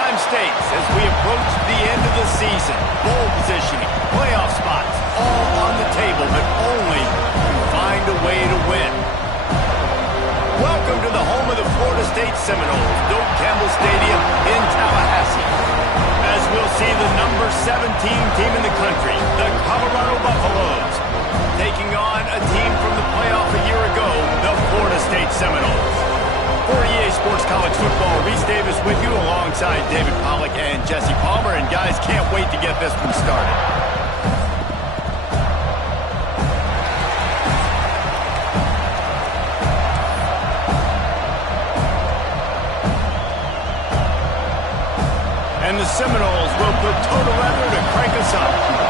Halftime stakes as we approach the end of the season. Bowl positioning, playoff spots, all on the table, but only to find a way to win. Welcome to the home of the Florida State Seminoles, Doak Campbell Stadium in Tallahassee. As we'll see the number 17 team in the country, the Colorado Buffaloes, taking on a team from the playoff a year ago, the Florida State Seminoles. For EA Sports College Football, Reese Davis with you alongside David Pollack and Jesse Palmer. And guys, can't wait to get this one started. And the Seminoles will put toe to leather to crank us up.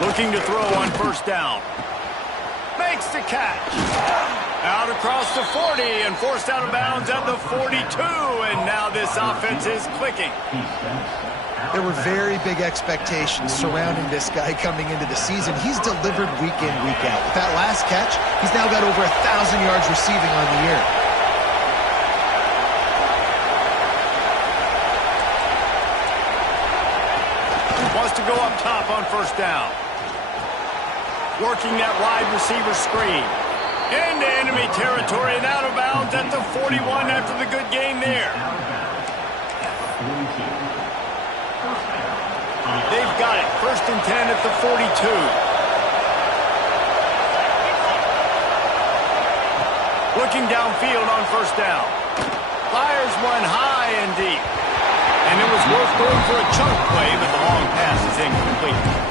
Looking to throw on first down. Makes the catch. Out across the 40 and forced out of bounds at the 42. And now this offense is clicking. There were very big expectations surrounding this guy coming into the season. He's delivered week in, week out. With that last catch, he's now got over 1,000 yards receiving on the year. Wants to go up top on first down. Working that wide receiver screen. Into enemy territory and out of bounds at the 41 after the good gain there. They've got it. First and 10 at the 42. Looking downfield on first down. Fires one high and deep. And it was worth going for a chunk play, but the long pass is incomplete.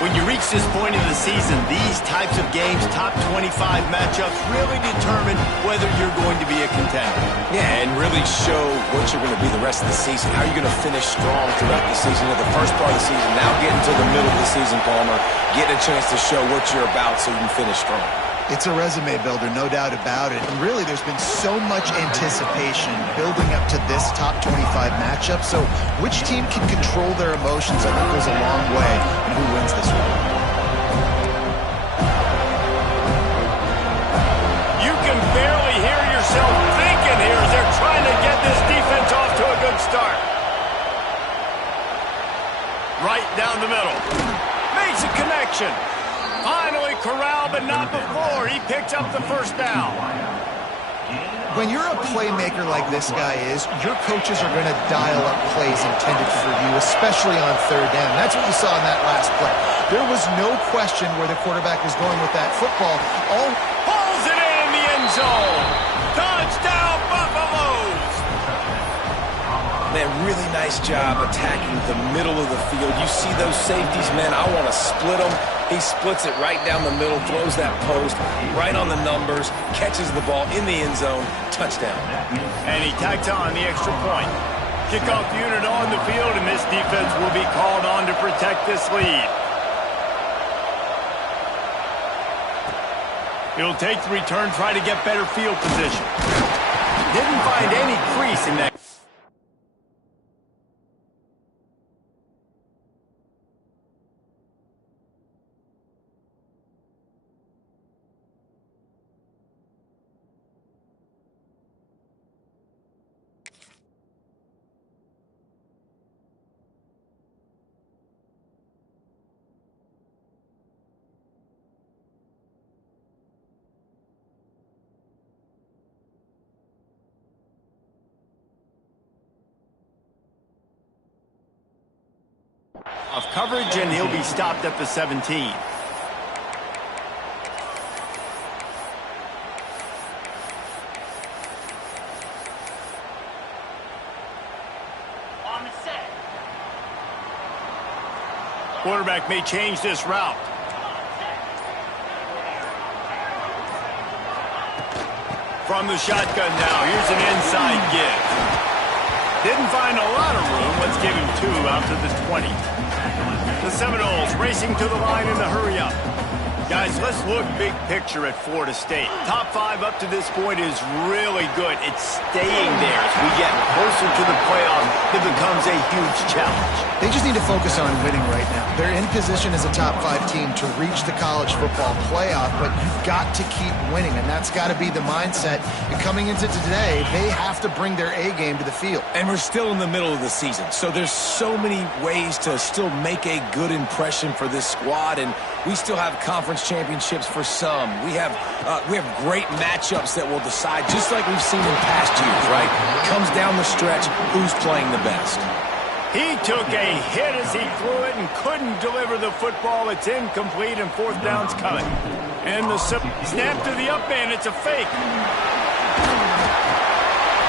When you reach this point in the season, these types of games, top 25 matchups, really determine whether you're going to be a contender. Yeah, and really show what you're going to be the rest of the season. How are you going to finish strong throughout the season? The first part of the season, now getting to the middle of the season, Palmer, getting a chance to show what you're about so you can finish strong. It's a resume builder, no doubt about it. And really, there's been so much anticipation building up to this top 25 matchup. So which team can control their emotions, I think, goes a long way in who wins this one. You can barely hear yourself thinking here as they're trying to get this defense off to a good start. Right down the middle. Makes a connection. Finally corralled, but not before. He picked up the first down. When you're a playmaker like this guy is, your coaches are going to dial up plays intended for you, especially on third down. That's what you saw in that last play. There was no question where the quarterback was going with that football. All pulls it in the end zone. Touchdown, Buffaloes! Man, really nice job attacking the middle of the field. You see those safeties, man, I want to split them. He splits it right down the middle, throws that post, right on the numbers, catches the ball in the end zone, touchdown. And he tacked on the extra point. Kickoff unit on the field, and this defense will be called on to protect this lead. It'll take the return, try to get better field position. Didn't find any crease in that. Off coverage, and he'll be stopped at the 17. On the set. Quarterback may change this route. From the shotgun now, here's an inside give. Didn't find a lot of room. Let's give him 2 out to the 20. The Seminoles racing to the line in the hurry-up. Guys, let's look big picture at Florida State. Top 5 up to this point is really good. It's staying there as we get closer to the playoffs. It becomes a huge challenge. They just need to focus on winning right now. They're in position as a top 5 team to reach the college football playoff, but you've got to keep winning, and that's got to be the mindset. And coming into today, they have to bring their A game to the field. And we're still in the middle of the season, so there's so many ways to still make a good impression for this squad, and we still have conference championships for some. We have great matchups that will decide, just like we've seen in past years, right? It comes down the stretch, who's playing the best. He took a hit as he threw it and couldn't deliver the football. It's incomplete and 4th down's coming. And the snap to the up man, it's a fake.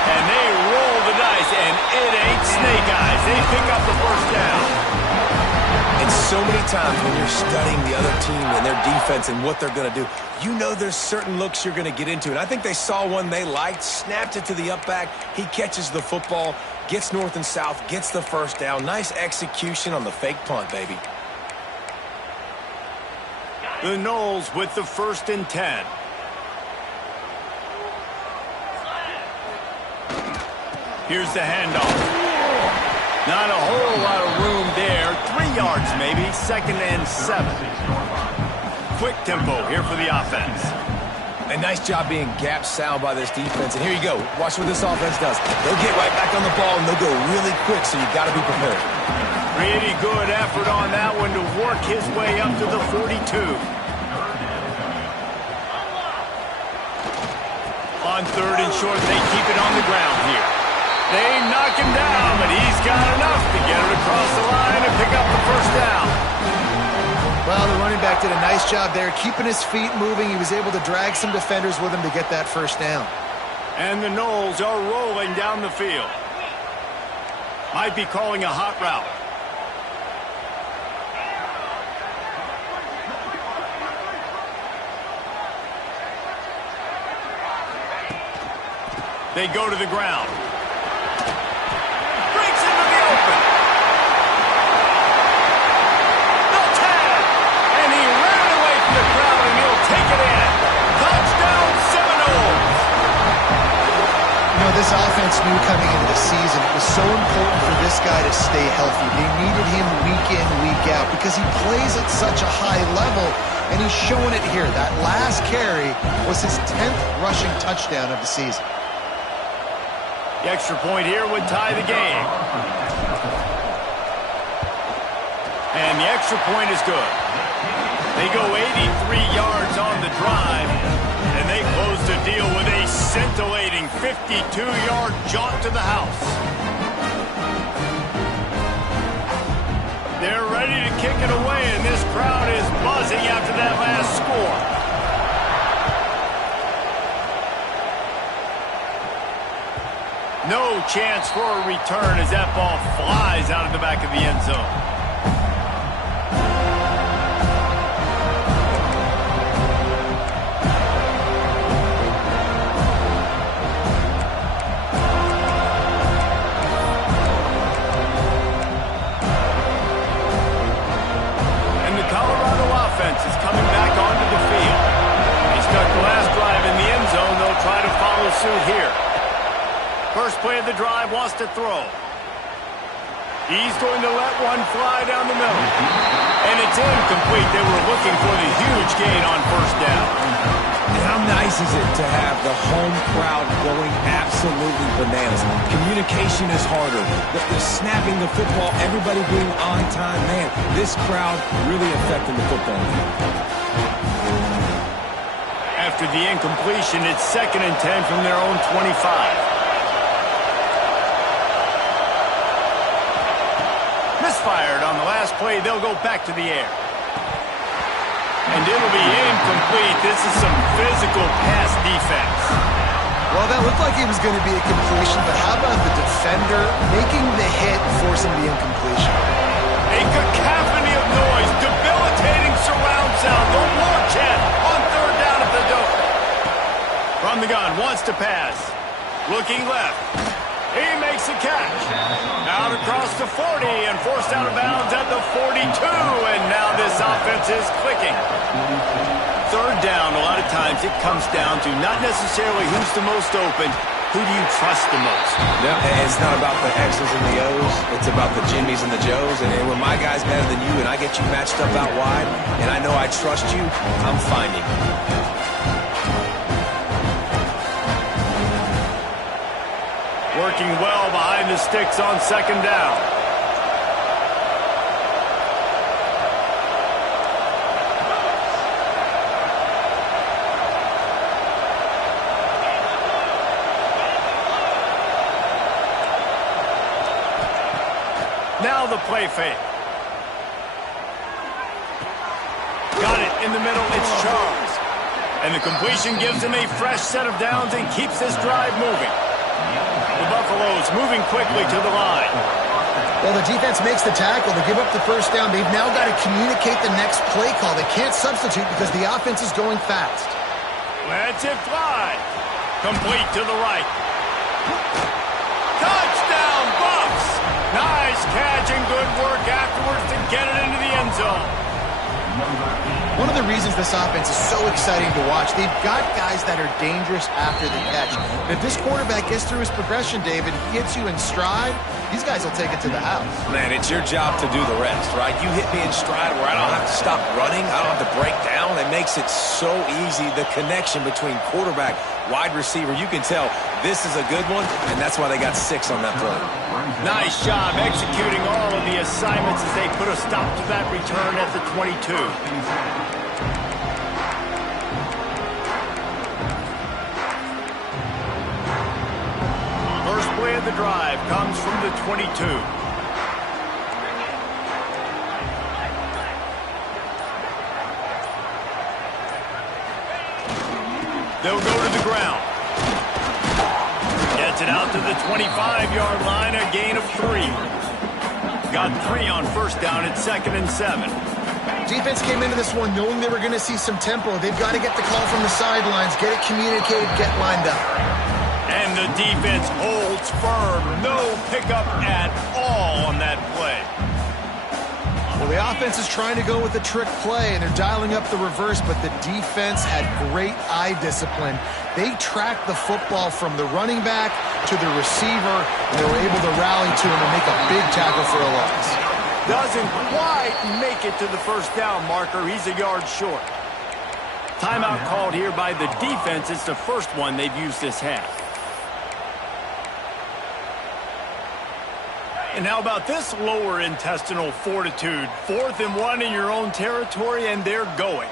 And they roll the dice, and it ain't snake eyes. They pick up the 1st down. And so many times when you're studying the other team and their defense and what they're going to do, you know there's certain looks you're going to get into. And I think they saw one they liked, snapped it to the up back. He catches the football, gets north and south, gets the 1st down. Nice execution on the fake punt, baby. The Noles with the 1st and 10. Here's the handoff. Not a whole lot of room there. 3 yards maybe. 2nd and 7. Quick tempo here for the offense. A nice job being gap sound by this defense. And here you go. Watch what this offense does. They'll get right back on the ball, and they'll go really quick, so you got to be prepared. Pretty good effort on that one to work his way up to the 42. On 3rd and short, they keep it on the ground here. They knock him down, but he's got enough to get it across the line and pick up the 1st down. Well, the running back did a nice job there, keeping his feet moving. He was able to drag some defenders with him to get that 1st down. And the Noles are rolling down the field. Might be calling a hot route. They go to the ground. Breaks into the open. No tag. And he ran away from the crowd, and he'll take it in. Touchdown, Seminoles. You know, this offense knew coming into the season it was so important for this guy to stay healthy. They needed him week in, week out because he plays at such a high level, and he's showing it here. That last carry was his 10th rushing touchdown of the season. The extra point here would tie the game. And the extra point is good. They go 83 yards on the drive, and they close the deal with a scintillating 52-yard jaunt to the house. They're ready to kick it away, and this crowd is buzzing after that last score. No chance for a return as that ball flies out of the back of the end zone. And the Colorado offense is coming back onto the field. They stuck the last drive in the end zone. They'll try to follow suit here. First play of the drive, wants to throw. He's going to let one fly down the middle. And it's incomplete. They were looking for the huge gain on 1st down. And how nice is it to have the home crowd going absolutely bananas? Communication is harder. The snapping the football, everybody being on time. Man, this crowd really affecting the football game. After the incompletion, it's 2nd and 10 from their own 25. Misfired on the last play. They'll go back to the air. And it'll be incomplete. This is some physical pass defense. Well, that looked like it was going to be a completion, but how about the defender making the hit, forcing the incompletion? A cacophony of noise, debilitating surround sound. The war chant on 3rd down at the dope. From the gun, 1 wants to pass. Looking left. He makes the catch. Out across the 40 and forced out of bounds at the 42. And now this offense is clicking. Third down, a lot of times it comes down to not necessarily who's the most open, who do you trust the most? No, it's not about the X's and the O's. It's about the Jimmys and the Joes. And when my guy's better than you and I get you matched up out wide and I know I trust you, I'm finding you. Working well behind the sticks on second down. Now the play fake. Got it in the middle. It's Charles. And the completion gives him a fresh set of downs and keeps this drive moving. The Buffaloes moving quickly to the line. Well, the defense makes the tackle to give up the first down. They've now got to communicate the next play call. They can't substitute because the offense is going fast. Lets it fly. Complete to the right. Touchdown, Buffs! Nice catch and good work afterwards to get it into the end zone. One of the reasons this offense is so exciting to watch, they've got guys that are dangerous after the catch. And if this quarterback gets through his progression, David, gets you in stride, these guys will take it to the house. Man, it's your job to do the rest, right? You hit me in stride where I don't have to stop running. I don't have to break down. It makes it so easy. The connection between quarterback, wide receiver, you can tell this is a good one, and that's why they got 6 on that play. Nice job executing all of the assignments as they put a stop to that return at the 22. First play of the drive comes from the 22. They'll go to the ground. Gets it out to the 25-yard line, a gain of 3. Got 3 on first down at 2nd and 7. Defense came into this one knowing they were going to see some tempo. They've got to get the call from the sidelines, get it communicated, get lined up. And the defense holds firm. No pickup at all on that play. Well, the offense is trying to go with a trick play, and they're dialing up the reverse, but the defense had great eye discipline. They tracked the football from the running back to the receiver, and they were able to rally to him and make a big tackle for a loss. Doesn't quite make it to the first down marker. He's a yard short. Timeout called here by the defense. It's the first one they've used this half. And how about this lower intestinal fortitude? 4th and 1 in your own territory, and they're going.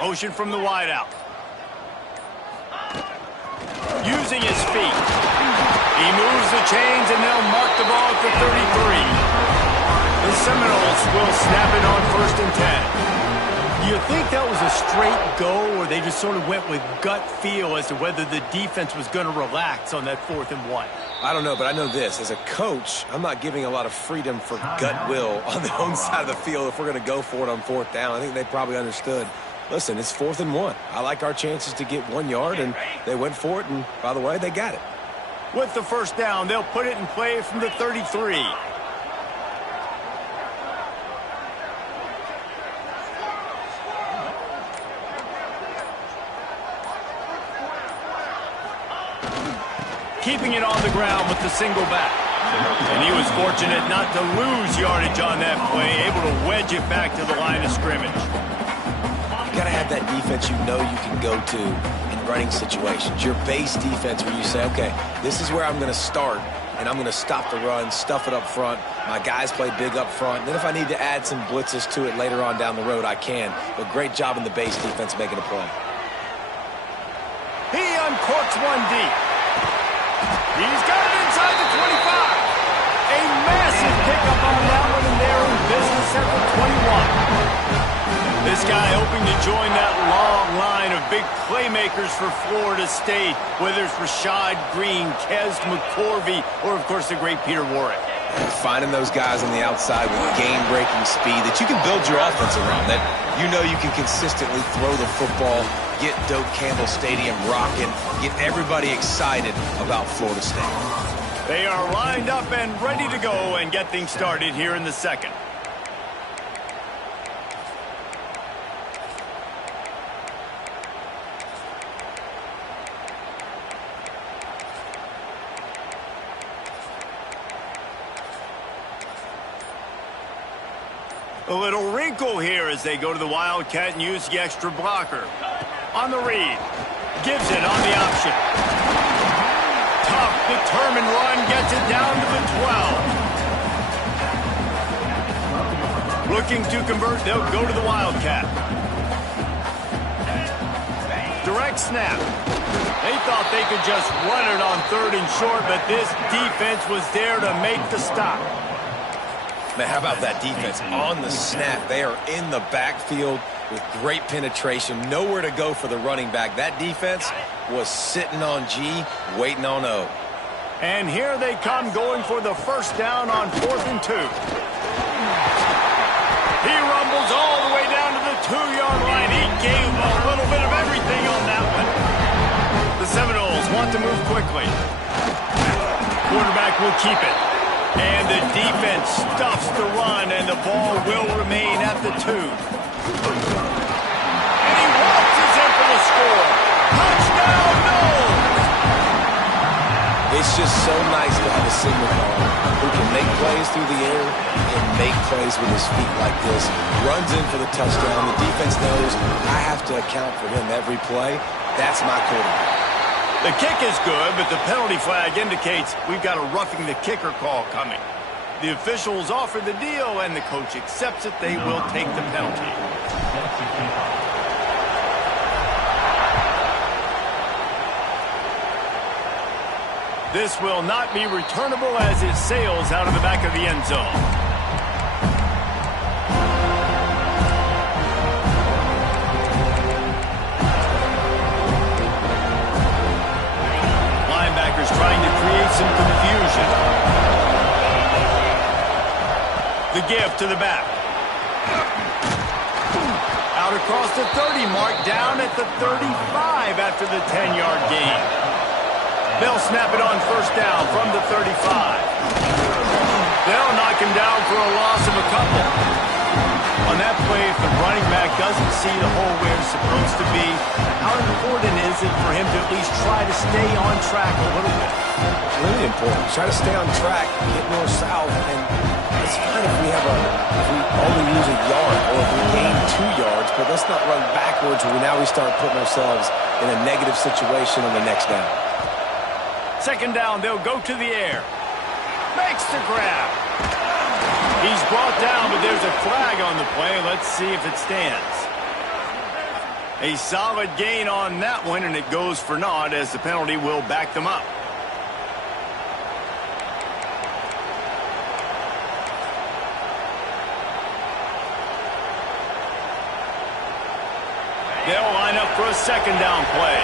Motion from the wideout. Using his feet. He moves the chains, and they'll mark the ball at the 33. The Seminoles will snap it on 1st and 10. Do you think that was a straight go, or they just sort of went with gut feel as to whether the defense was going to relax on that 4th and 1? I don't know, but I know this. As a coach, I'm not giving a lot of freedom for gut will on the own side of the field if we're going to go for it on 4th down. I think they probably understood. Listen, it's 4th and 1. I like our chances to get 1 yard, and they went for it, and by the way, they got it. With the first down, they'll put it in play from the 33. Keeping it on the ground with the single back. And he was fortunate not to lose yardage on that play, able to wedge it back to the line of scrimmage. You got to have that defense you know you can go to in running situations. Your base defense where you say, okay, this is where I'm going to start, and I'm going to stop the run, stuff it up front. My guys play big up front. Then if I need to add some blitzes to it later on down the road, I can. But great job in the base defense making a play. He uncorks one deep. He's got it inside the 25. A massive pickup on that one, and they're in business at the 21. This guy hoping to join that long line of big playmakers for Florida State, whether it's Rashad Green, Kez McCorvey, or, of course, the great Peter Warrick. Finding those guys on the outside with game-breaking speed that you can build your offense around, that you know you can consistently throw the football, get Doak Campbell Stadium rocking, get everybody excited about Florida State. They are lined up and ready to go and get things started here in the second. A little wrinkle here as they go to the Wildcat and use the extra blocker. On the read. Gives it on the option. Tough, determined run. Gets it down to the 12. Looking to convert. They'll go to the Wildcat. Direct snap. They thought they could just run it on 3rd and short, but this defense was there to make the stop. Man, how about that defense on the snap? They are in the backfield with great penetration. Nowhere to go for the running back. That defense was sitting on G, waiting on O. And here they come going for the first down on 4th and 2. He rumbles all the way down to the 2-yard line. He gave a little bit of everything on that one. The Seminoles want to move quickly. Quarterback will keep it. And the defense stuffs the run, and the ball will remain at the 2. And he waltzes in for the score. Touchdown, Noles! It's just so nice to have a signal caller who can make plays through the air and make plays with his feet like this. Runs in for the touchdown. The defense knows I have to account for him every play. That's my quarterback. The kick is good, but the penalty flag indicates we've got a roughing the kicker call coming. The officials offer the deal, and the coach accepts it. They will take the penalty. This will not be returnable as it sails out of the back of the end zone. Trying to create some confusion. The give to the back. Out across the 30 mark, down at the 35 after the 10-yard gain. They'll snap it on first down from the 35. They'll knock him down for a loss of a couple. On that play, if the running back doesn't see the hole where it's supposed to be, how important is it for him to at least try to stay on track a little bit? Really important. Try to stay on track, get north-south, and it's fine if we only use a yard or if we gain 2 yards, but let's not run backwards where now we start putting ourselves in a negative situation on the next down. Second down, they'll go to the air. Makes the grab. He's brought down, but there's a flag on the play. Let's see if it stands. A solid gain on that one, and it goes for naught as the penalty will back them up. They'll line up for a second down play.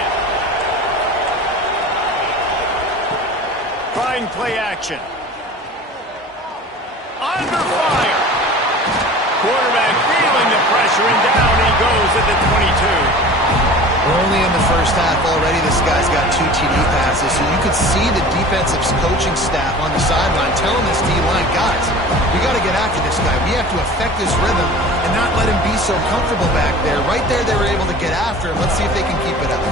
Trying play action. Under fire. Quarterback feeling the pressure, and down he goes at the 22. We're only in the first half already. This guy's got 2 TD passes, so you could see the defensive coaching staff on the sideline telling this D-line, guys, we got to get after this guy. We have to affect his rhythm and not let him be so comfortable back there. Right there, they were able to get after him. Let's see if they can keep it up.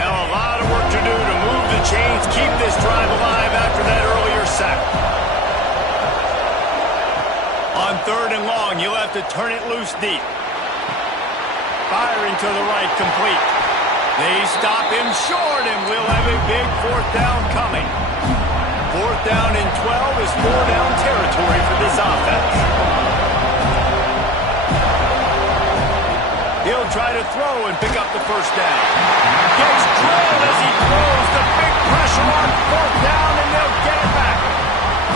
Now a lot of work to do to move the chains, keep this drive alive after that earlier sack. On 3rd and long, you'll have to turn it loose deep. Firing to the right, complete. They stop him short, and we'll have a big 4th down coming. 4th down and 12 is 4-down territory for this offense. He'll try to throw and pick up the first down. Gets drilled as he throws. The big pressure on 4th down, and they'll get it back.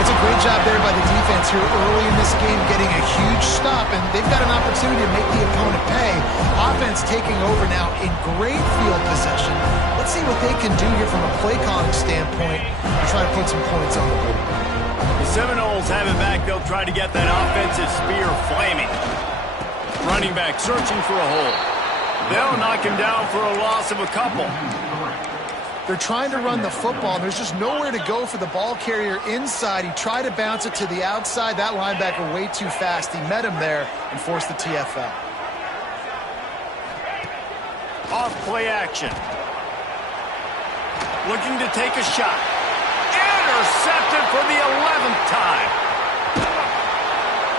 It's a great job there by the defense here early in this game, getting a huge stop, and they've got an opportunity to make the opponent pay. Offense taking over now in great field possession. Let's see what they can do here from a play calling standpoint and try to put some points on the board. The Seminoles have it back. They'll try to get that offensive spear flaming. Running back searching for a hole. They'll knock him down for a loss of a couple. They're trying to run the football, and there's just nowhere to go for the ball carrier inside. He tried to bounce it to the outside. That linebacker way too fast. He met him there and forced the TFL. Off play action. Looking to take a shot. Intercepted for the 11th time.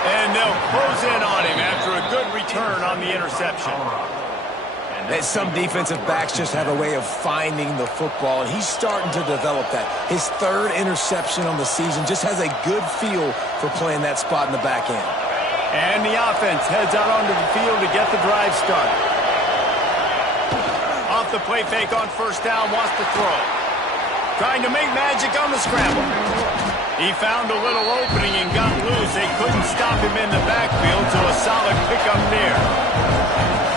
And they'll close in on him after a good return on the interception. Some defensive backs just have a way of finding the football, and he's starting to develop that. His third interception on the season, just has a good feel for playing that spot in the back end. And the offense heads out onto the field to get the drive started. Off the play fake on first down, wants to throw. Trying to make magic on the scramble. He found a little opening and got loose. They couldn't stop him in the backfield, so a solid pickup there.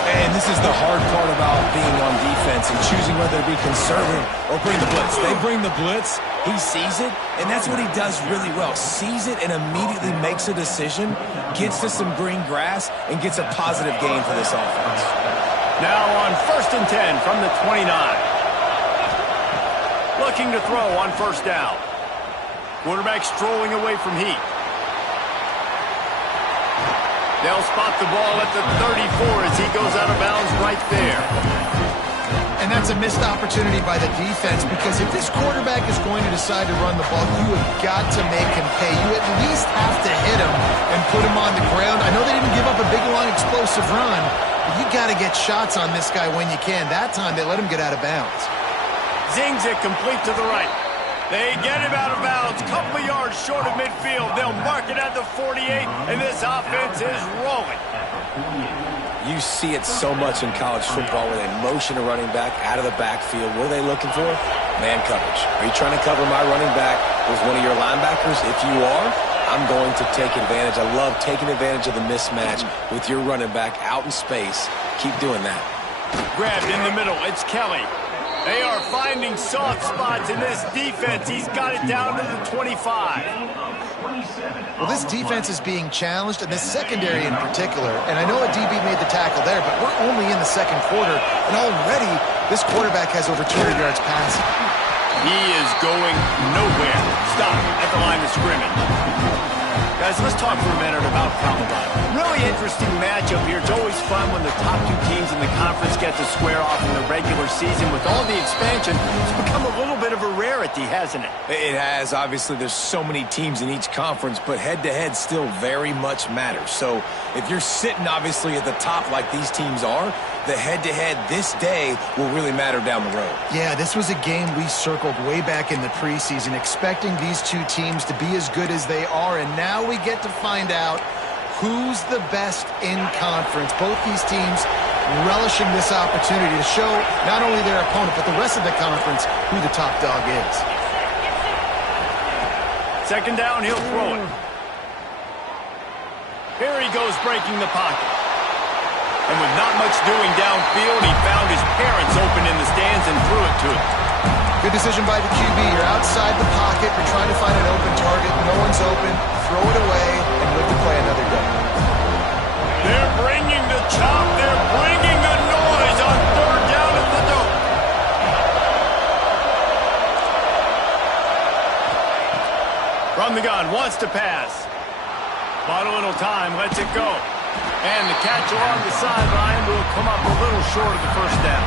And this is the hard part about being on defense and choosing whether to be conservative or bring the blitz. They bring the blitz, he sees it, and that's what he does really well. Sees it and immediately makes a decision, gets to some green grass, and gets a positive gain for this offense. Now on 1st and 10 from the 29. Looking to throw on first down. Quarterback strolling away from heat. They'll spot the ball at the 34 as he goes out of bounds right there. And that's a missed opportunity by the defense, because if this quarterback is going to decide to run the ball, you have got to make him pay. You at least have to hit him and put him on the ground. I know they didn't give up a big, long, explosive run, but you got to get shots on this guy when you can. That time they let him get out of bounds. Zings it complete to the right. They get him out of bounds, couple of yards short of midfield. They'll mark it at the 48, and this offense is rolling. You see it so much in college football where they motion a running back out of the backfield. What are they looking for? Man coverage. Are you trying to cover my running back with one of your linebackers? If you are, I'm going to take advantage. I love taking advantage of the mismatch with your running back out in space. Keep doing that. Grabbed in the middle. It's Kelly. They are finding soft spots in this defense. He's got it down to the 25. Well, this defense is being challenged, and this secondary in particular. And I know a DB made the tackle there, but we're only in the second quarter, and already this quarterback has over 200 yards passing. He is going nowhere. Stop at the line of scrimmage. Guys, let's talk for a minute about Colorado. Really interesting matchup here. It's always fun when the top two teams in the conference get to square off in the regular season. With all the expansion, it's become a little bit of a rarity, hasn't it? It has. Obviously, there's so many teams in each conference, but head-to-head still very much matters. So if you're sitting, obviously, at the top like these teams are, the head-to-head this day will really matter down the road. Yeah, this was a game we circled way back in the preseason, expecting these two teams to be as good as they are, and now we get to find out who's the best in conference. Both these teams relishing this opportunity to show not only their opponent, but the rest of the conference who the top dog is. Second down, he'll throw it. Here he goes, breaking the pocket. And with not much doing downfield, he found his parents open in the stands and threw it to him. Good decision by the QB. You're outside the pocket. You're trying to find an open target. No one's open. Throw it away and live to play another day. They're bringing the chop. They're bringing the noise on third down at the dope. From the gun, wants to pass. Bought a little time, lets it go. And the catch along the sideline will come up a little short of the first down.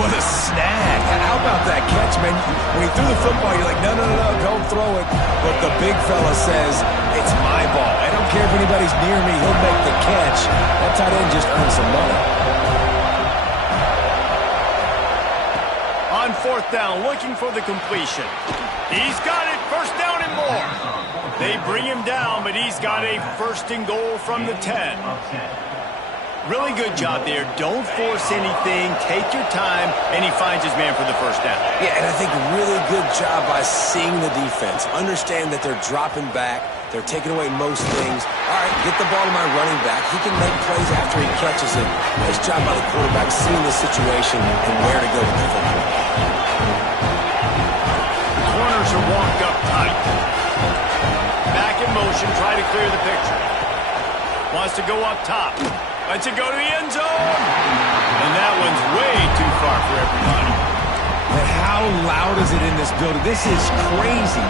What a snag. How about that catch, man? When he threw the football, you're like, no, don't throw it. But the big fella says, it's my ball. I don't care if anybody's near me. He'll make the catch. That tight end just earned some money. On fourth down, looking for the completion. He's got it. First down and more. They bring him down, but he's got a first and goal from the 10. Really good job there. Don't force anything. Take your time, and he finds his man for the first down. Yeah, and I think really good job by seeing the defense. Understand that they're dropping back. They're taking away most things. All right, get the ball to my running back. He can make plays after he catches it. Nice job by the quarterback seeing the situation and where to go with the football. Corners are walked up tight. Back in motion, try to clear the picture. Wants to go up top. Lets it go to the end zone. And that one's way too far for everybody. And how loud is it in this building? This is crazy.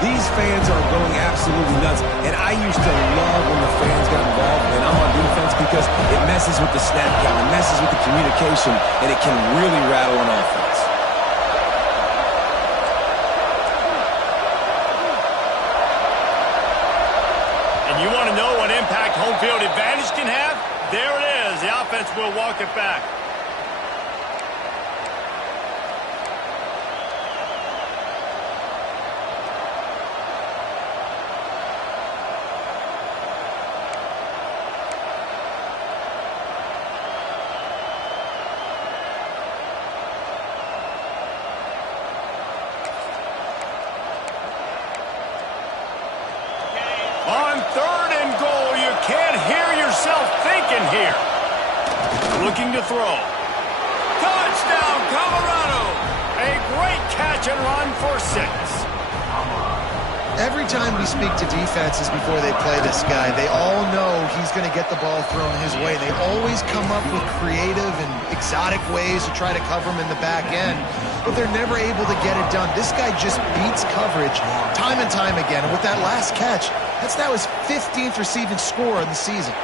These fans are going absolutely nuts. And I used to love when the fans got involved when I'm on defense because it messes with the snap count, it messes with the communication, and it can really rattle an offense. And you want to know what impact home field advantage can have? There it is. The offense will walk it back. On 3rd and goal, you can't hear yourself thinking here. Looking to throw. Touchdown, Colorado! A great catch and run for 6. Every time we speak to defenses before they play this guy, they all know he's going to get the ball thrown his way. They always come up with creative and exotic ways to try to cover him in the back end, but they're never able to get it done. This guy just beats coverage time and time again. And with that last catch, that's now his 15th receiving score in the season.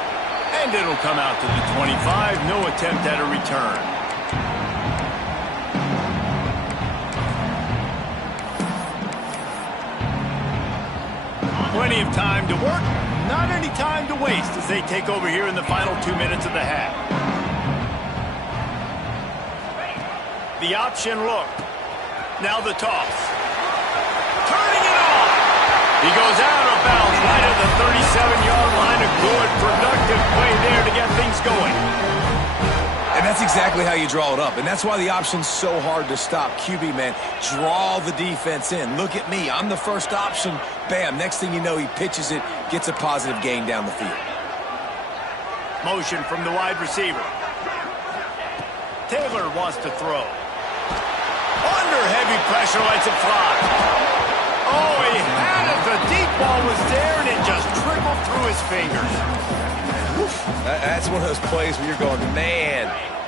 And it'll come out to the 25. No attempt at a return. Plenty of time to work, not any time to waste as they take over here in the final 2 minutes of the half. The option look. Now the toss. Turning it on. He goes out of bounds right at the 37-yard line. A good, productive play there to get things going. And that's exactly how you draw it up. And that's why the option's so hard to stop. QB, man, draw the defense in. Look at me. I'm the first option. Bam. Next thing you know, he pitches it, gets a positive gain down the field. Motion from the wide receiver. Taylor wants to throw. Under heavy pressure, lets it fly. Oh, he had it. The deep ball was there, and it just trickled through his fingers. That's one of those plays where you're going, man,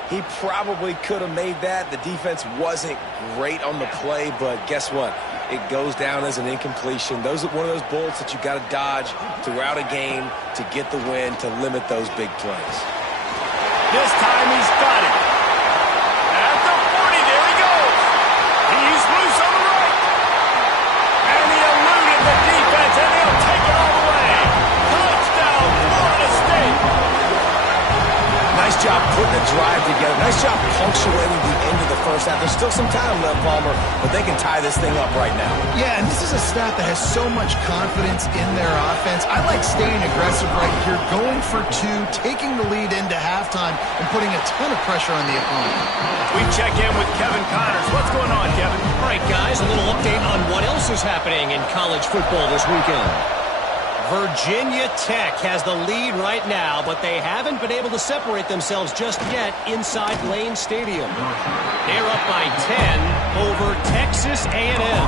he probably could have made that. The defense wasn't great on the play, but guess what? It goes down as an incompletion. Those are one of those bullets that you got to dodge throughout a game to get the win, to limit those big plays. This time he's got it. At the 40, there he goes. He's loose on the right. And he eluded the defense, and he'll take it all the way. Touchdown, Florida State. Nice job putting a drive together. Nice job punctuating the end of the first half. There's still some time left, Palmer, but they can tie this thing up right now. Yeah, and this is a staff that has so much confidence in their offense. I like staying aggressive right here, going for 2, taking the lead into halftime, and putting a ton of pressure on the opponent. We check in with Kevin Connors. What's going on, Kevin? All right, guys, a little update on what else is happening in college football this weekend. Virginia Tech has the lead right now, but they haven't been able to separate themselves just yet inside Lane Stadium. They're up by 10 over Texas A&M.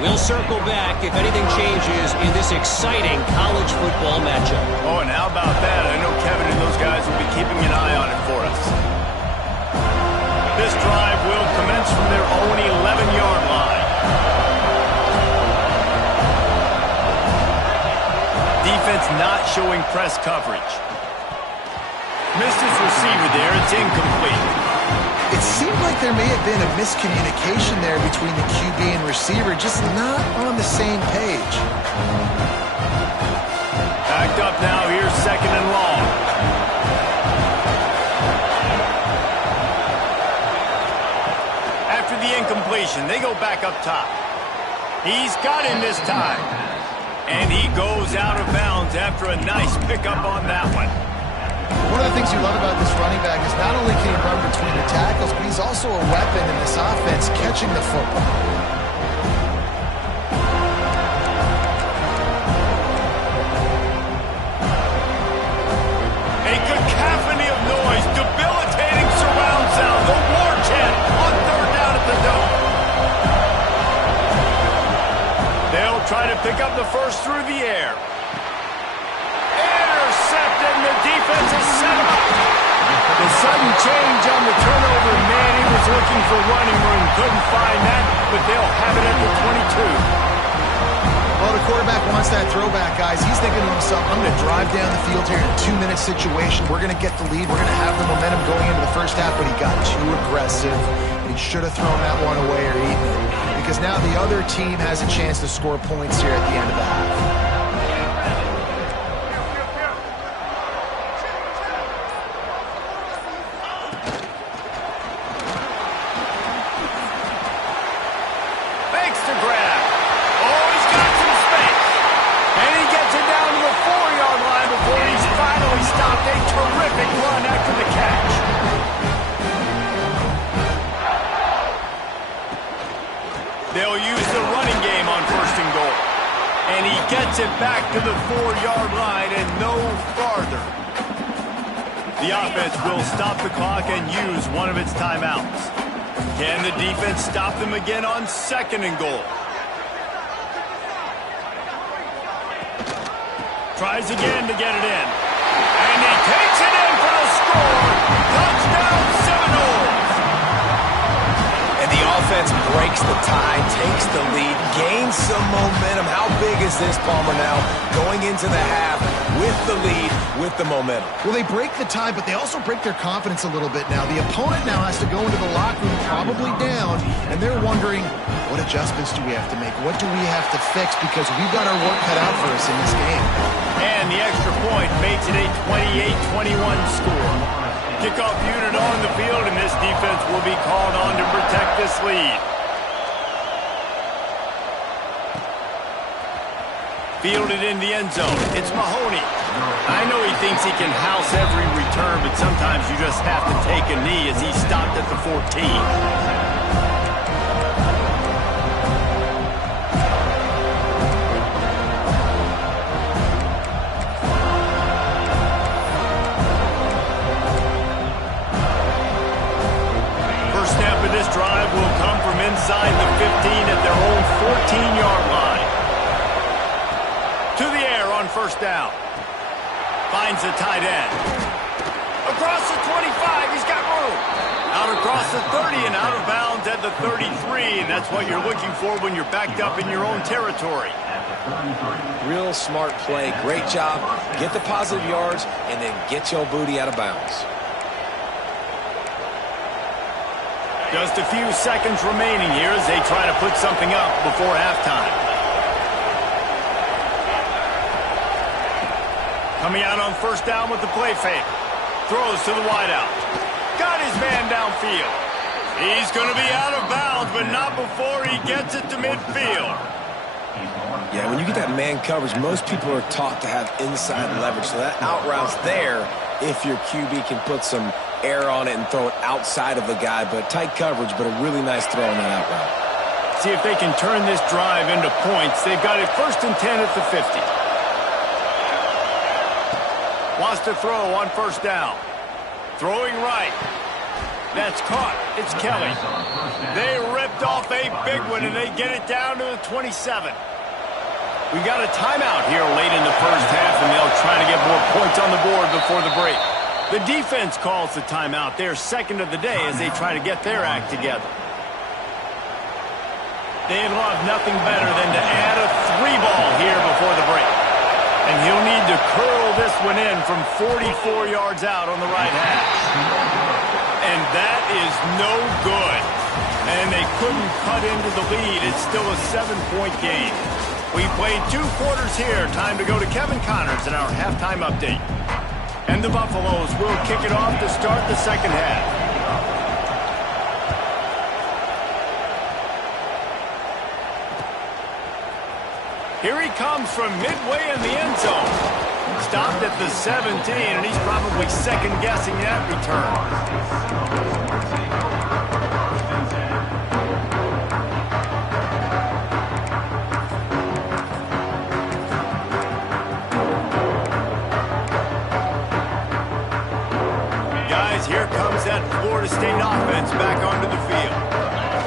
We'll circle back if anything changes in this exciting college football matchup. Oh, and how about that? I know Kevin and those guys will be keeping an eye on it for us. This drive will commence from their own 11-yard line. Defense not showing press coverage. Missed his receiver there. It's incomplete. It seemed like there may have been a miscommunication there between the QB and receiver, just not on the same page. Backed up now. Here's 2nd and long. After the incompletion, they go back up top. He's got him this time. And he goes out of bounds after a nice pickup on that one. One of the things you love about this running back is not only can he run between the tackles, but he's also a weapon in this offense catching the football. A cacophony of noise, debilitating surround sound, the war chant on third down at the Dome. They'll try to pick up the first through the air. Intercepted, and the defense is set up. The sudden change on the turnover, man, he was looking for running room, couldn't find that, but they'll have it at the 22. Well, the quarterback wants that throwback, guys. He's thinking to himself, I'm going to drive down the field here in a 2-minute situation. We're going to get the lead. We're going to have the momentum going into the first half, but he got too aggressive. He should have thrown that one away or eaten it, because now the other team has a chance to score points here at the end of the half. They'll use the running game on first and goal. And he gets it back to the 4-yard line and no farther. The offense will stop the clock and use one of its timeouts. Can the defense stop them again on second and goal? Tries again to get it in. And he takes it in for the score. Touchdown, Seminoles. And the offense breaks the tie, takes the lead, gains some momentum. How big is this, Palmer, now? Going into the half with the lead, with the momentum. Well, they break the tie, but they also break their confidence a little bit now. The opponent now has to go into the locker room probably down, and they're wondering, what adjustments do we have to make? What do we have to fix? Because we've got our work cut out for us in this game. And the extra point makes it a 28-21 score. Kickoff unit on the field, and this defense will be called on to protect this lead. Fielded in the end zone. It's Mahoney. I know he thinks he can house every return, but sometimes you just have to take a knee as he stopped at the 14. This drive will come from inside the 15 at their own 14-yard line. To the air on first down. Finds the tight end. Across the 25, he's got room. Out across the 30 and out of bounds at the 33. And that's what you're looking for when you're backed up in your own territory. Real smart play. Great job. Get the positive yards and then get your booty out of bounds. Just a few seconds remaining here as they try to put something up before halftime. Coming out on first down with the play fake. Throws to the wideout. Got his man downfield. He's going to be out of bounds, but not before he gets it to midfield. Yeah, when you get that man coverage, most people are taught to have inside leverage. So that out route's there if your QB can put some air on it and throw it outside of the guy, but tight coverage, but a really nice throw on that out route. See if they can turn this drive into points. They've got it first and 10 at the 50. Wants to throw on first down. Throwing right. That's caught. It's Kelly. They ripped off a big one, and they get it down to the 27. We got a timeout here late in the first half, and they'll try to get more points on the board before the break. The defense calls the timeout. They're second of the day as they try to get their act together. They'd love nothing better than to add a 3-ball here before the break. And he'll need to curl this one in from 44 yards out on the right hash. And that is no good. And they couldn't cut into the lead. It's still a 7-point game. We played 2 quarters here. Time to go to Kevin Connors in our halftime update. And the Buffaloes will kick it off to start the second half. Here he comes from midway in the end zone. Stopped at the 17, and he's probably second-guessing that return. Here comes that Florida State offense back onto the field.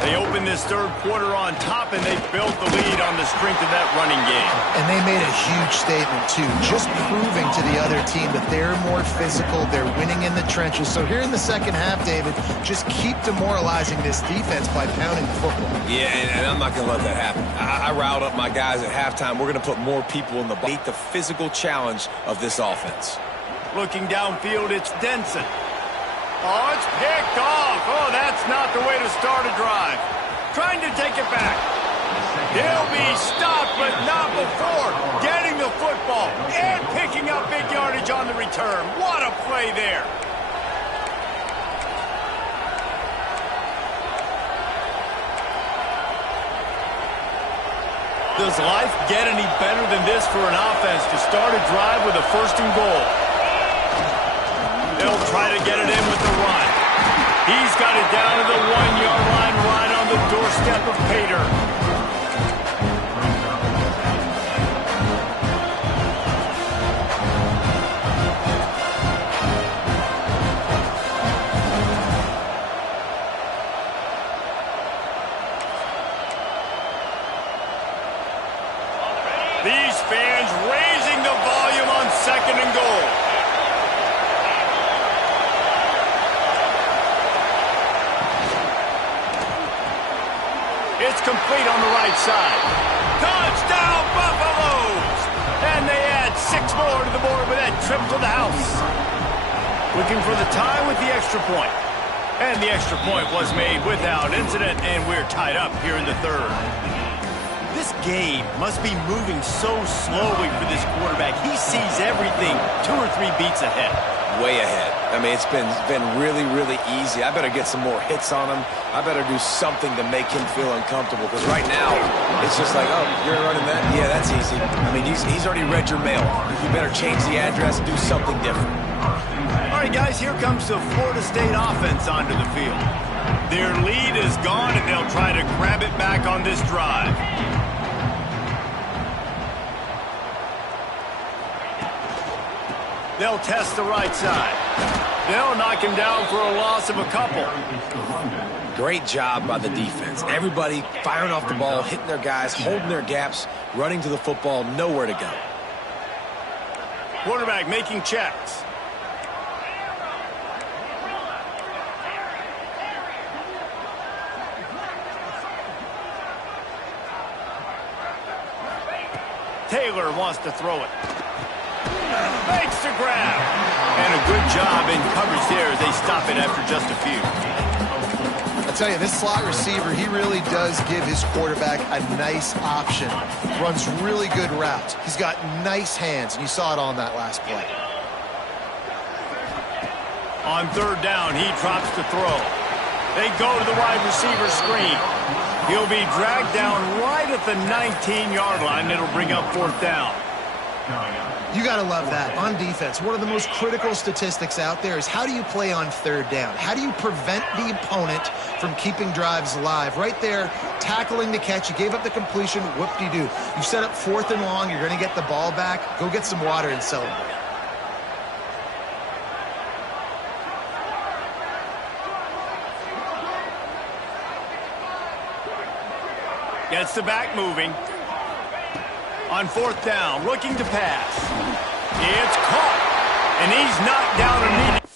They opened this third quarter on top, and they built the lead on the strength of that running game. And they made a huge statement, too, just proving to the other team that they're more physical, they're winning in the trenches. So here in the second half, David, just keep demoralizing this defense by pounding the football. Yeah, and I'm not going to let that happen. I riled up my guys at halftime. We're going to put more people in the beat the physical challenge of this offense. Looking downfield, it's Denson. Oh, it's picked off. Oh, that's not the way to start a drive. Trying to take it back. He'll be stopped, but not before getting the football and picking up big yardage on the return. What a play there. Does life get any better than this for an offense to start a drive with a first and goal? They'll try to get it in with the run. He's got it down to the 1-yard line right on the doorstep of Pater. These fans raising the volume on second and goal. It's complete on the right side. Touchdown, Buffaloes! And they add 6 more to the board with that trip to the house. Looking for the tie with the extra point. And the extra point was made without incident, and we're tied up here in the third. This game must be moving so slowly for this quarterback. He sees everything 2 or 3 beats ahead. Way ahead. I mean, it's been really, really easy. I better get some more hits on him. I better do something to make him feel uncomfortable, because right now, it's just like, oh, you're running that? Yeah, that's easy. I mean, he's already read your mail. You better change the address, do something different. All right, guys, here comes the Florida State offense onto the field. Their lead is gone, and they'll try to grab it back on this drive. They'll test the right side. They'll knock him down for a loss of a couple. Great job by the defense. Everybody firing off the ball, hitting their guys, holding their gaps, running to the football, nowhere to go. Quarterback making checks. Taylor wants to throw it. Makes the grab. And a good job in coverage there as they stop it after just a few. I tell you, this slot receiver, he really does give his quarterback a nice option. Runs really good routes. He's got nice hands, and you saw it on that last play. On third down, he drops to throw. They go to the wide receiver screen. He'll be dragged down right at the 19-yard line. It'll bring up fourth down. You got to love that. On defense, one of the most critical statistics out there is how do you play on third down? How do you prevent the opponent from keeping drives alive? Right there, tackling the catch. You gave up the completion. Whoop-de-doo. You set up fourth and long. You're going to get the ball back. Go get some water and celebrate. Gets the back moving. On fourth down, looking to pass. It's caught, and he's knocked down immediately.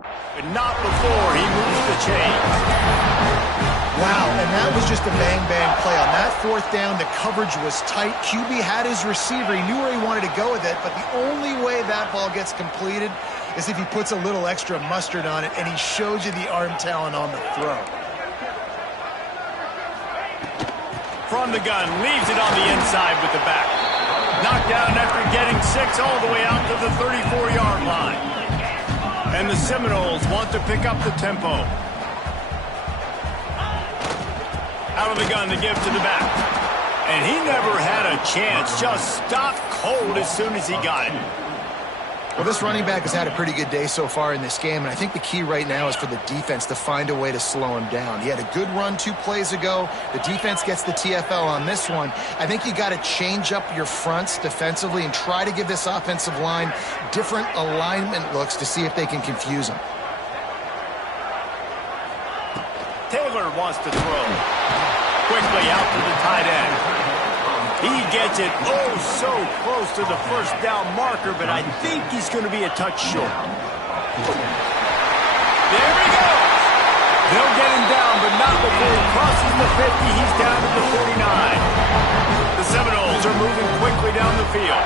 But not before he moves the chains. Wow, and that was just a bang-bang play. On that fourth down, the coverage was tight. QB had his receiver. He knew where he wanted to go with it, but the only way that ball gets completed is if he puts a little extra mustard on it, and he shows you the arm talent on the throw. From the gun, leaves it on the inside with the back. Knocked down after getting 6 all the way out to the 34-yard line. And the Seminoles want to pick up the tempo. Out of the gun to give to the back. And he never had a chance. Just stopped cold as soon as he got it. Well, this running back has had a pretty good day so far in this game, and I think the key right now is for the defense to find a way to slow him down. He had a good run 2 plays ago. The defense gets the TFL on this one. I think you got to change up your fronts defensively and try to give this offensive line different alignment looks to see if they can confuse him. Taylor wants to throw. Quickly out to the tight end. He gets it so close to the first down marker, but I think he's going to be a touch short. There he goes. They'll get him down, but not before he crosses the 50. He's down to the 49. The Seminoles are moving quickly down the field.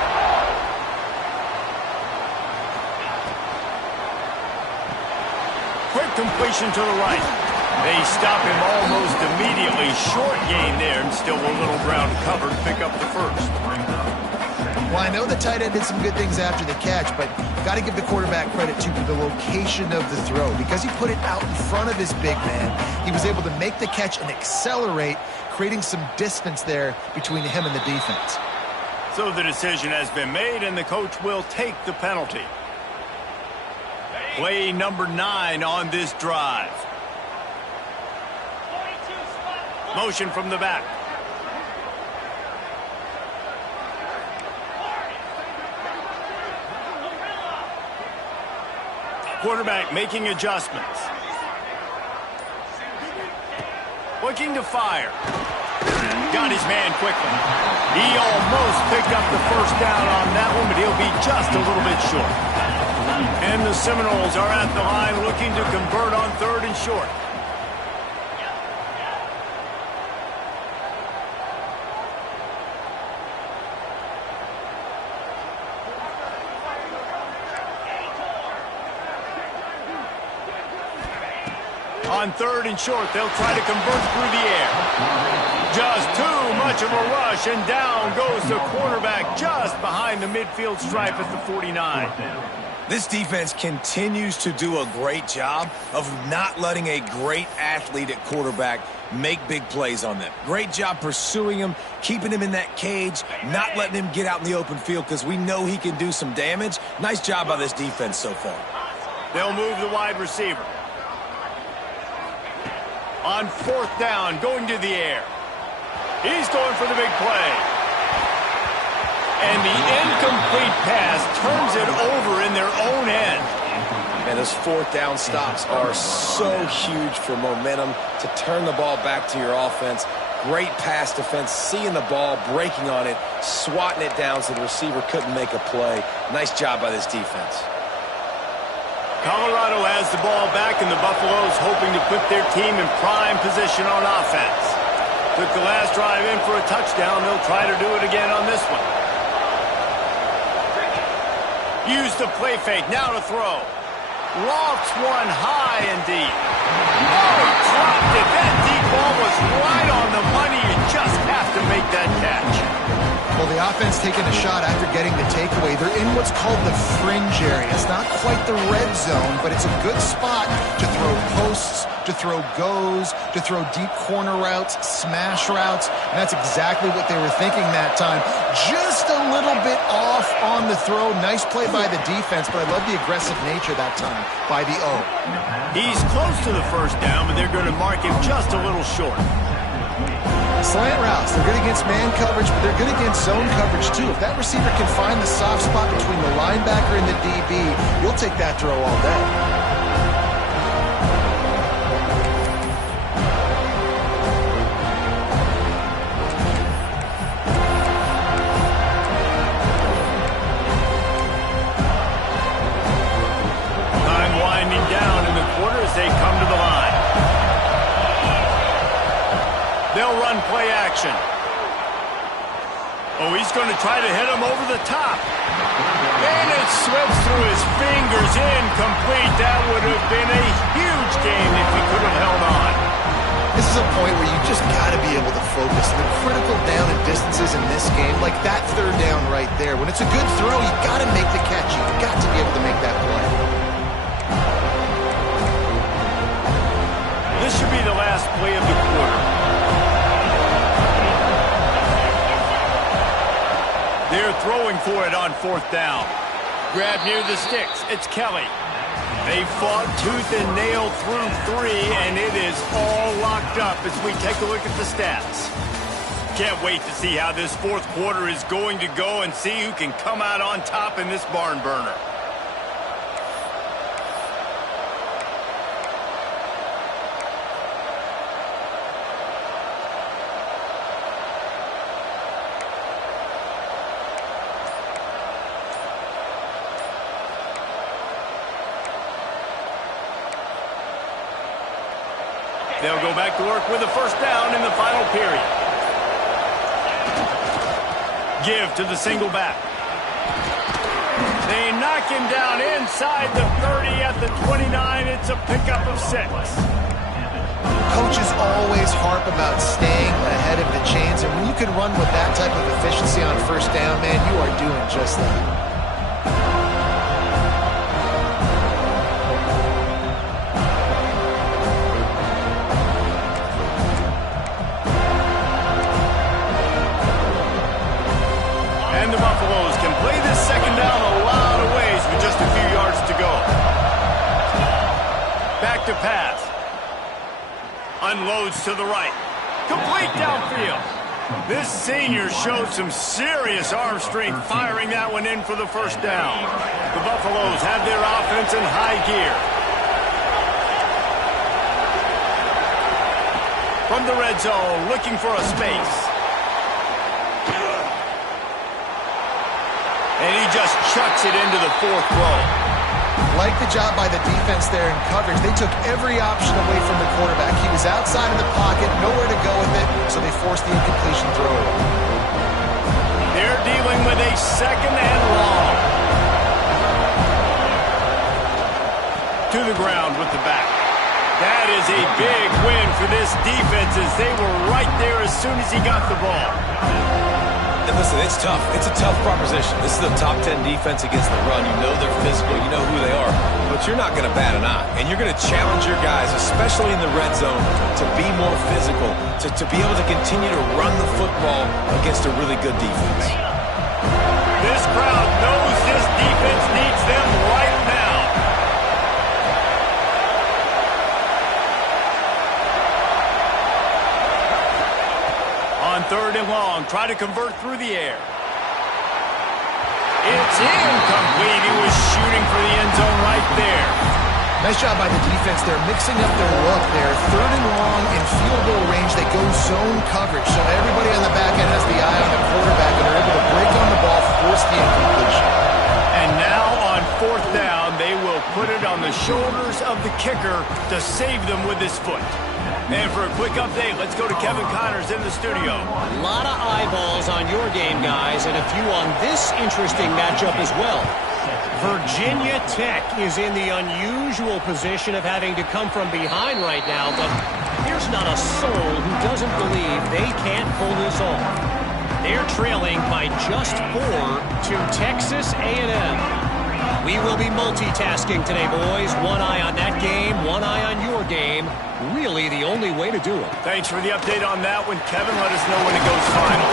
Quick completion to the right. They stop him almost immediately. Short gain there, and still a little ground covered. Pick up the first. Well, I know the tight end did some good things after the catch, but got to give the quarterback credit to the location of the throw. Because he put it out in front of his big man, he was able to make the catch and accelerate, creating some distance there between him and the defense. So the decision has been made, and the coach will take the penalty. Play number 9 on this drive. Motion from the back. Quarterback making adjustments. Looking to fire. Got his man quickly. He almost picked up the first down on that one, but he'll be just a little bit short. And the Seminoles are at the line looking to convert on 3rd and short. On 3rd and short, they'll try to convert through the air. Just too much of a rush, and down goes the quarterback just behind the midfield stripe at the 49. This defense continues to do a great job of not letting a great athlete at quarterback make big plays on them. Great job pursuing him, keeping him in that cage, not letting him get out in the open field because we know he can do some damage. Nice job by this defense so far. They'll move the wide receiver. On 4th down, going to the air. He's going for the big play. And the incomplete pass turns it over in their own end. And those 4th down stops are so huge for momentum to turn the ball back to your offense. Great pass defense, seeing the ball, breaking on it, swatting it down so the receiver couldn't make a play. Nice job by this defense. Colorado has the ball back, and the Buffaloes hoping to put their team in prime position on offense. Took the last drive in for a touchdown. They'll try to do it again on this one. Use the play fake. Now to throw. Lofts one high and deep. Oh, he dropped it. That deep ball was right on the money. You just have to make that catch. Well, the offense taking a shot after getting the takeaway. They're in what's called the fringe area. It's not quite the red zone, but it's a good spot to throw posts, to throw goes, to throw deep corner routes, smash routes, and that's exactly what they were thinking that time. Just a little bit off on the throw. Nice play by the defense, but I love the aggressive nature that time by the O. He's close to the first down, but they're going to mark him just a little short. Slant routes, they're good against man coverage, but they're good against zone coverage too. If that receiver can find the soft spot between the linebacker and the DB, you'll take that throw all day. They come to the line. They'll run play action. Oh, he's going to try to hit him over the top. And it slips through his fingers. Incomplete. That would have been a huge game if he could have held on. This is a point where you just got to be able to focus. The critical down and distances in this game, like that 3rd down right there. When it's a good throw, you got to make the catch. You've got to be able to make that play. This should be the last play of the quarter. throwing for it on 4th down. Grab near the sticks. It's Kelly. They fought tooth and nail through 3, and it is all locked up as we take a look at the stats. Can't wait to see how this 4th quarter is going to go and see who can come out on top in this barn burner. They'll go back to work with a 1st down in the final period. Give to the single back. They knock him down inside the 30 at the 29. It's a pickup of 6. Coaches always harp about staying ahead of the chains, and when you can run with that type of efficiency on 1st down, man, you are doing just that. The Buffaloes can play this 2nd down a lot of ways with just a few yards to go. Back to pass. Unloads to the right. Complete downfield. This senior showed some serious arm strength firing that one in for the 1st down. The Buffaloes have their offense in high gear. From the red zone, looking for a space. And he just chucks it into the 4th row. Like the job by the defense there in coverage. They took every option away from the quarterback. He was outside of the pocket, nowhere to go with it, so they forced the incompletion throw. They're dealing with a 2nd and long. To the ground with the back. That is a big win for this defense as they were right there as soon as he got the ball. And listen, it's tough. It's a tough proposition. This is the top 10 defense against the run. You know they're physical. You know who they are. But you're not going to bat an eye. And you're going to challenge your guys, especially in the red zone, to be more physical, to be able to continue to run the football against a really good defense. This crowd knows this defense needs them right now. On 3rd and long, try to convert through the air. It's incomplete. He was shooting for the end zone right there. Nice job by the defense. They're mixing up their look there. 3rd and long in field goal range. They go zone coverage. So everybody on the back end has the eye on the quarterback and are able to break on the ball, force the incompletion. And now on 4th down, they will put it on the shoulders of the kicker to save them with his foot. And for a quick update, let's go to Kevin Connors in the studio. A lot of eyeballs on your game, guys, and a few on this interesting matchup as well. Virginia Tech is in the unusual position of having to come from behind right now, but there's not a soul who doesn't believe they can't pull this off. They're trailing by just 4 to Texas A&M. We will be multitasking today, boys. One eye on that game, one eye on your game. Really the only way to do it. Thanks for the update on that one, Kevin. Let us know when it goes final.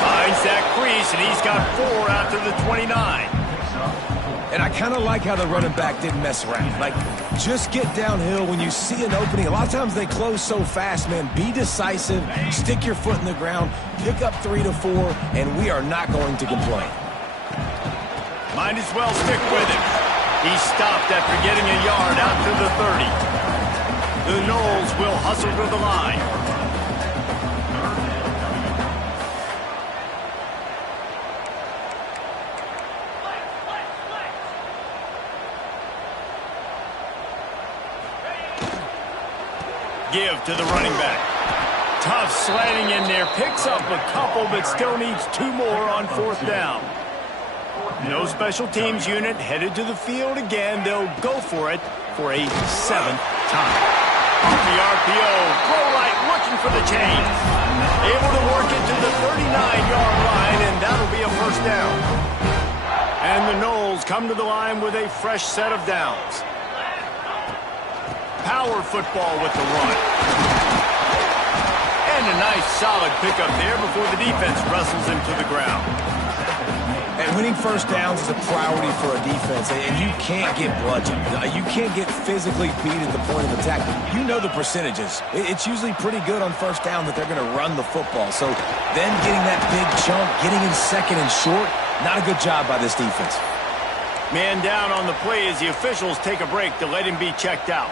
Finds that crease, and he's got 4 after the 29. And I kind of like how the running back didn't mess around. Like, just get downhill when you see an opening. A lot of times they close so fast, man. Be decisive, stick your foot in the ground, pick up 3 to 4, and we are not going to complain. Might as well stick with him. He stopped after getting a yard out to the 30. The Noles will hustle to the line. Give to the running back. Tough slanting in there. Picks up a couple, but still needs 2 more on 4th down. No special teams unit headed to the field again. They'll go for it for a 7th time. Off the RPO, throw right, looking for the chains. Able to work it to the 39-yard line, and that'll be a 1st down. And the Noles come to the line with a fresh set of downs. Power football with the run. And a nice solid pickup there before the defense wrestles him to the ground. And winning first downs is a priority for a defense, and you can't get bludgeoned. You can't get physically beat at the point of attack. You know the percentages. It's usually pretty good on first down that they're going to run the football. So then getting that big chunk, getting in second and short, not a good job by this defense. Man down on the play as the officials take a break to let him be checked out.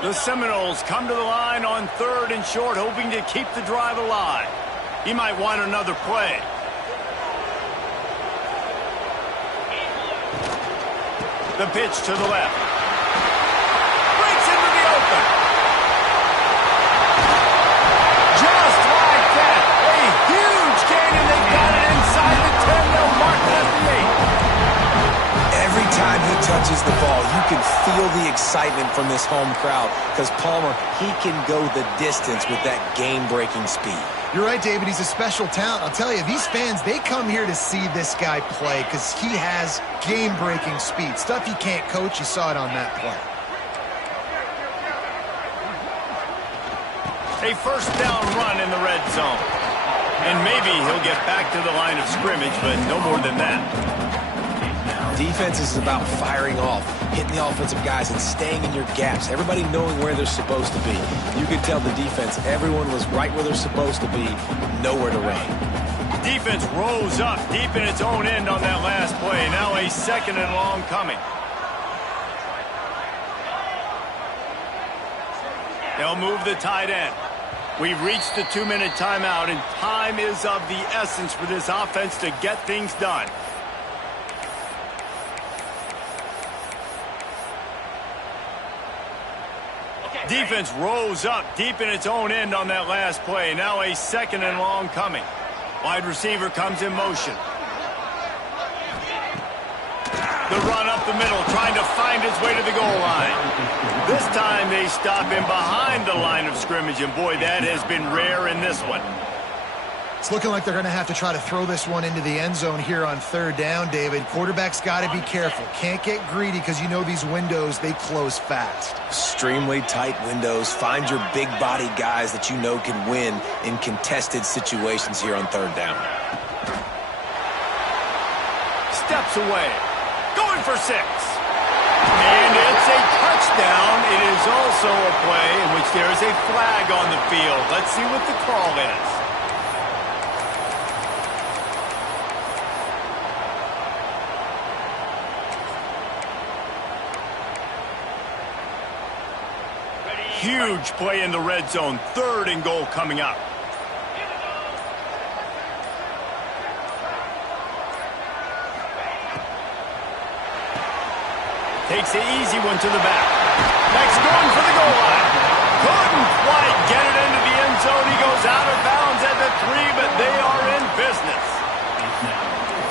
The Seminoles come to the line on 3rd and short, hoping to keep the drive alive. He might want another play. The pitch to the left. Breaks into the open. Just like that. A huge gain, and they got it inside the 10. They'll mark it at the 8. Every time he touches the ball, you can feel the excitement from this home crowd because Palmer, he can go the distance with that game-breaking speed. You're right, David. He's a special talent. I'll tell you, these fans, they come here to see this guy play because he has game-breaking speed. Stuff you can't coach. You saw it on that play. A first down run in the red zone. And maybe he'll get back to the line of scrimmage, but no more than that. Defense is about firing off, hitting the offensive guys, and staying in your gaps. Everybody knowing where they're supposed to be. You can tell the defense, everyone was right where they're supposed to be, nowhere to run. Defense rose up deep in its own end on that last play. Now a 2nd and long coming. They'll move the tight end. We've reached the 2-minute timeout, and time is of the essence for this offense to get things done. Defense rose up deep in its own end on that last play. Now a 2nd and long coming. Wide receiver comes in motion. The run up the middle, trying to find its way to the goal line. This time they stop him behind the line of scrimmage, and boy, that has been rare in this one. It's looking like they're going to have to try to throw this one into the end zone here on 3rd down, David. Quarterback's got to be careful. Can't get greedy because you know these windows, they close fast. Extremely tight windows. Find your big-bodied guys that you know can win in contested situations here on 3rd down. Steps away. Going for 6. And it's a touchdown. It is also a play in which there is a flag on the field. Let's see what the call is. Huge play in the red zone. 3rd and goal coming up. Takes the easy one to the back. Next going for the goal line. Couldn't quite get it into the end zone. He goes out of bounds at the 3, but they are in business.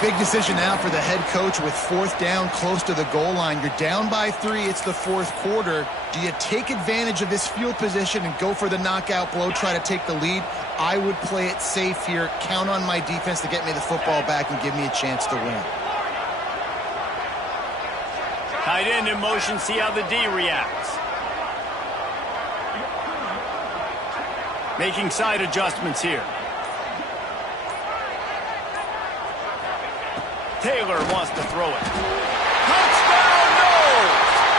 Big decision now for the head coach with 4th down close to the goal line. You're down by 3. It's the 4th quarter. Do you take advantage of this field position and go for the knockout blow, try to take the lead? I would play it safe here. Count on my defense to get me the football back and give me a chance to win. Tight end in motion. See how the D reacts. Making side adjustments here. Taylor wants to throw it. Touchdown, no!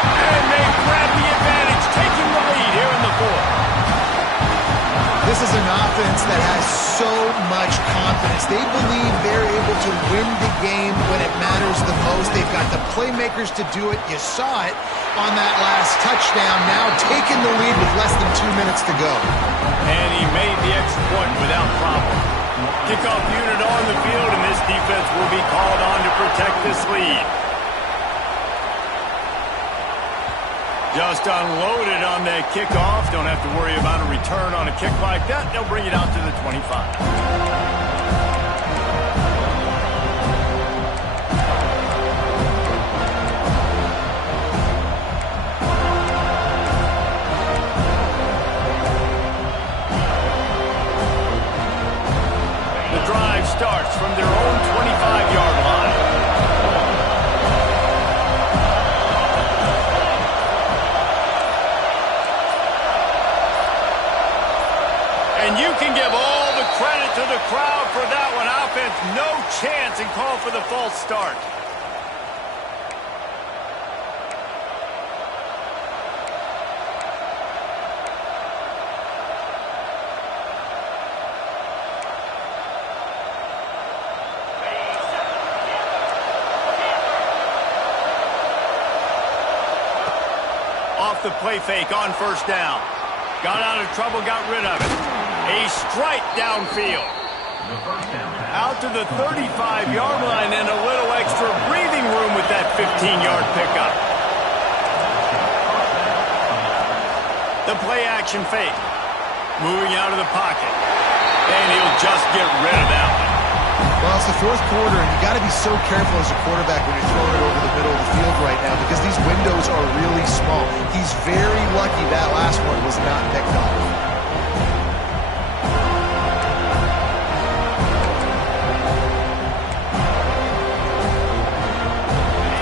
And they grab the advantage, taking the lead here in the 4th. This is an offense that has so much confidence. They believe they're able to win the game when it matters the most. They've got the playmakers to do it. You saw it on that last touchdown. Now taking the lead with less than 2 minutes to go. And he made the extra point without problem. Kickoff unit on the field, and this defense will be called on to protect this lead. Just unloaded on that kickoff. Don't have to worry about a return on a kick like that. They'll bring it out to the 25. Starts from their own 25-yard line. And you can give all the credit to the crowd for that one. Offense, no chance, and call for the false start. Off the play fake on first down. Got out of trouble, got rid of it. A strike downfield. Out to the 35-yard line and a little extra breathing room with that 15-yard pickup. The play action fake. Moving out of the pocket. And he'll just get rid of that one. Well, it's the fourth quarter, and you got to be so careful as a quarterback when you're throwing it over the middle of the field right now because these windows are really small. He's very lucky that last one was not picked off.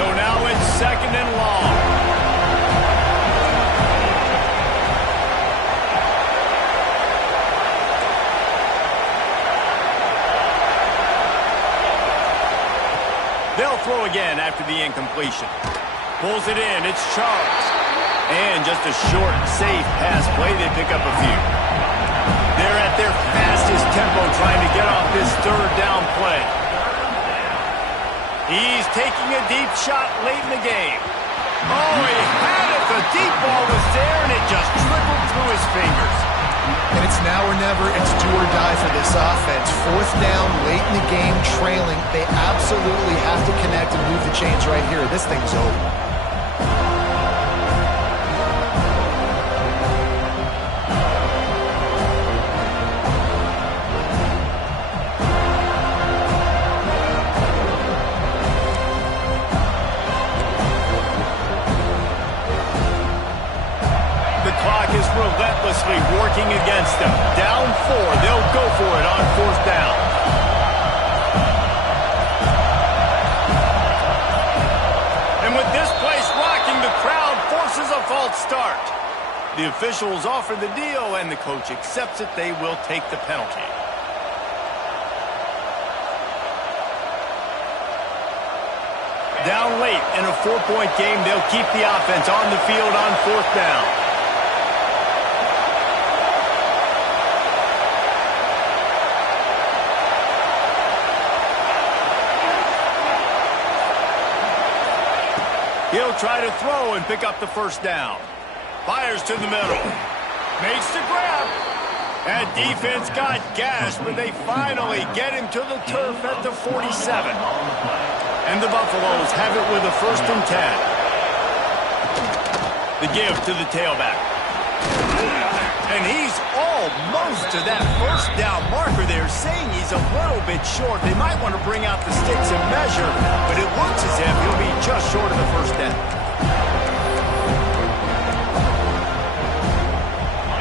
So now it's second and long. They'll throw again after the incompletion. Pulls it in. It's Charles. And just a short, safe pass play. They pick up a few. They're at their fastest tempo trying to get off this third down play. He's taking a deep shot late in the game. Oh, he had it. The deep ball was there, and it just trickled through his fingers. And it's now or never. It's do or die for this offense. Fourth down, late in the game, trailing. They absolutely have to connect and move the chains right here. This thing's over. Relentlessly working against them. Down 4. They'll go for it on fourth down. And with this place rocking, the crowd forces a false start. The officials offer the deal, and the coach accepts it. They will take the penalty. Down late in a 4-point game, they'll keep the offense on the field on fourth down. He'll try to throw and pick up the first down. Fires to the middle. Makes the grab. That defense got gashed, but they finally get him to the turf at the 47. And the Buffaloes have it with a 1st and 10. The give to the tailback. And he's almost to that first down marker there, saying he's a little bit short. They might want to bring out the sticks and measure, but it looks as if he'll be just short of the first down.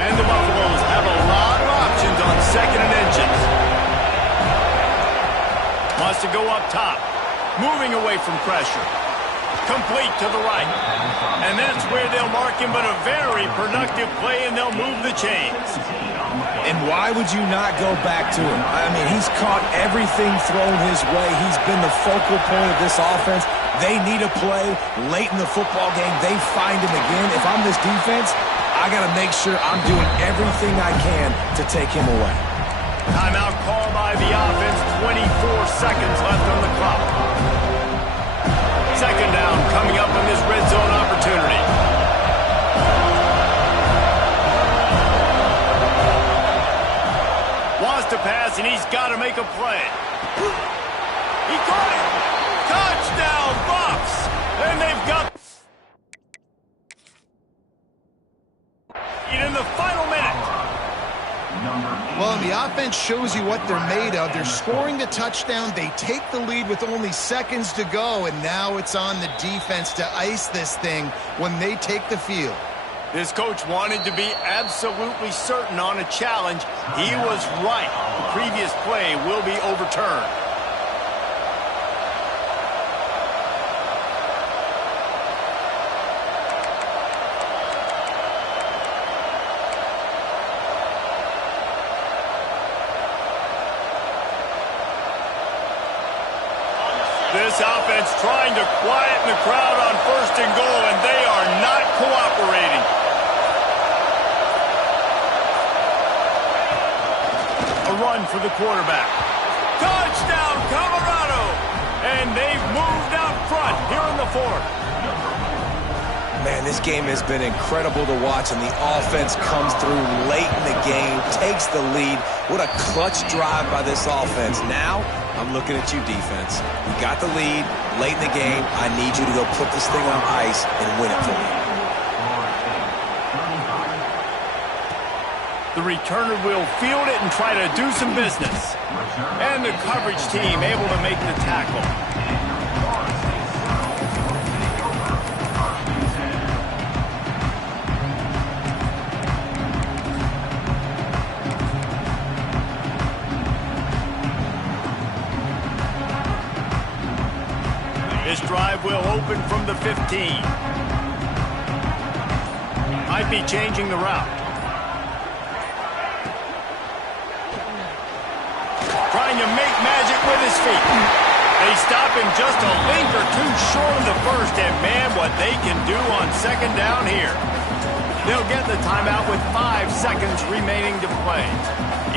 And the Buffaloes have a lot of options on second and inches. Wants to go up top, moving away from pressure. Complete to the right. And that's where they'll mark him, but a very productive play, and they'll move the chains. And why would you not go back to him? I mean, he's caught everything thrown his way. He's been the focal point of this offense. They need a play late in the football game. They find him again. If I'm this defense, I got to make sure I'm doing everything I can to take him away. Timeout call by the offense. 24 seconds left on the clock. Second down coming up on this red zone opportunity. Wants to pass, and he's got to make a play. He caught it. Touchdown, Bucs. And they've got it in the final minute. Well, and the offense shows you what they're made of. They're scoring the touchdown. They take the lead with only seconds to go, and now it's on the defense to ice this thing when they take the field. This coach wanted to be absolutely certain on a challenge. He was right. The previous play will be overturned. This offense trying to quieten the crowd on 1st and goal, and they are not cooperating. A run for the quarterback. Touchdown, Colorado! And they've moved out front here in the 4th. Man, this game has been incredible to watch, and the offense comes through late in the game, takes the lead. What a clutch drive by this offense. Now, I'm looking at you, defense. You got the lead late in the game. I need you to go put this thing on ice and win it for me. The returner will field it and try to do some business. And the coverage team able to make the tackle. This drive will open from the 15. Might be changing the route. Trying to make magic with his feet. They stop him just a link or two short of the first, and man, what they can do on 2nd down here. They'll get the timeout with 5 seconds remaining to play.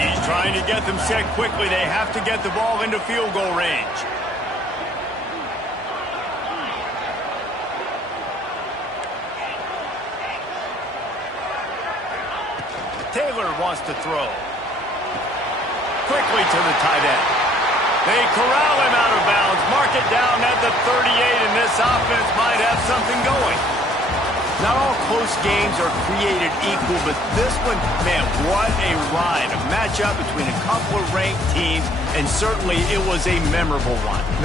He's trying to get them set quickly. They have to get the ball into field goal range. Taylor wants to throw. Quickly to the tight end. They corral him out of bounds, mark it down at the 38, and this offense might have something going. Not all close games are created equal, but this one, man, what a ride. A matchup between a couple of ranked teams, and certainly it was a memorable one. No